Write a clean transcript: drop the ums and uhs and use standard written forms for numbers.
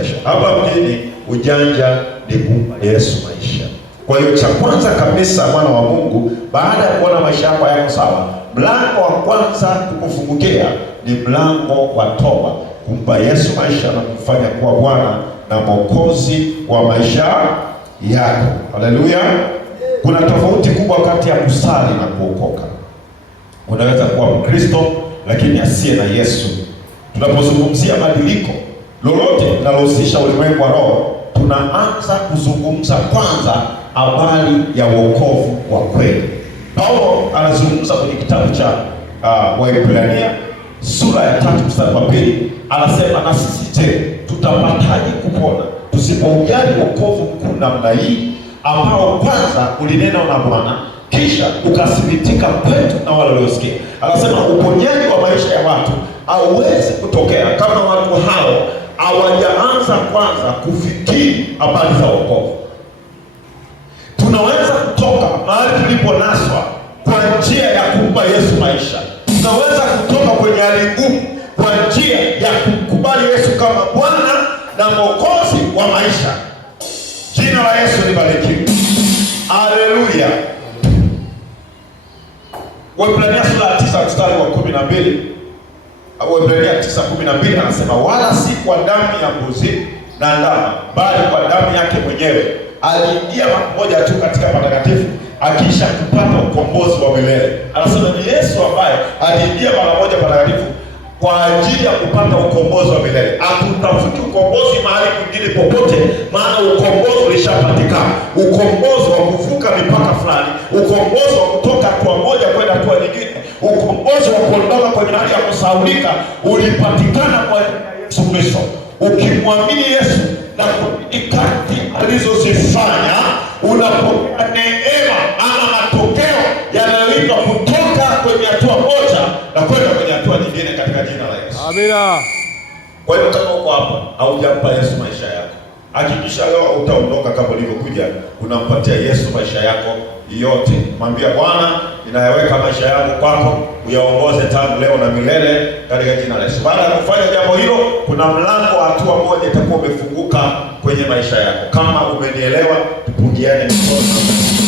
maisha. Hapa mjini ujanja ni kumpa Yesu maisha. Kwa hiyo cha kwanza kabisa, mwana wa Mungu, baada ya kuona maisha yako yako sawa, mlango wa kwanza kukufungukia ni mlango wa toba, kumpa Yesu maisha na kumfanya kuwa Bwana na Mwokozi wa maisha yako. Haleluya! Kuna tofauti kubwa kati ya kusali na kuokoka. Unaweza kuwa Mkristo lakini asiye na Yesu. Tunapozungumzia badiliko lolote linalohusisha ulimwengu wa roho, tunaanza kuzungumza kwanza habari ya wokovu wa kweli. Paulo anazungumza kwenye kitabu cha Waebrania sura ya 3 mstari wa 2, anasema na sisi je, tutapataje kupona tusipoujali wokovu mkuu namna hii, ambao kwanza ulinena na Bwana kisha ukathibitika kwetu na wale waliosikia. Anasema uponyaji wa maisha ya watu hauwezi kutokea kama watu hao hawajaanza kwanza kufikiri habari za wokovu. Tunaweza kutoka mahali tuliponaswa kwa njia ya kumpa Yesu maisha. Tunaweza kutoka kwenye hali ngumu kwa njia ya kumkubali Yesu kama Bwana na Mwokozi wa maisha. Jina la Yesu libarikiwe. Haleluya. Waebrania sura ya 9 mstari wa 12, Waebrania 9:12 anasema wala si kwa damu ya mbuzi na ndama, bali kwa damu yake mwenyewe aliingia mara moja tu katika patakatifu, akisha kupata ukombozi wa milele. Anasema ni Yesu ambaye aliingia mara moja patakatifu kwa ajili ya kupata ukombozi wa milele. Hatutafuti ukombozi mahali kwingine popote, maana ukombozi ulishapatikana. Ukombozi wa kuvuka mipaka fulani, ukombozi wa kutoka hatua moja kwenda hatua nyingine, ukombozi wa kuondoka kwenye hali ya kusahaulika ulipatikana kwa Yesu Kristo. Ukimwamini Yesu na kazi alizozifanya, unapokea neema ama matokeo yanayoitwa kutoka kwenye hatua moja na kwenda kwenye hatua nyingine katika jina la Yesu. Amina. Kwa hiyo kama uko hapa haujampa Yesu maisha yako, hakikisha leo utaondoka kama ulivyokuja, unampatia Yesu maisha yako yote. Mwambie Bwana, ninayaweka maisha yangu kwako, uyaongoze tangu leo na milele katika jina la Yesu. Baada ya kufanya jambo hilo, kuna mlango wa hatua moja itakuwa umefunguka kwenye maisha yako. Kama umenielewa, tupungiane mikono.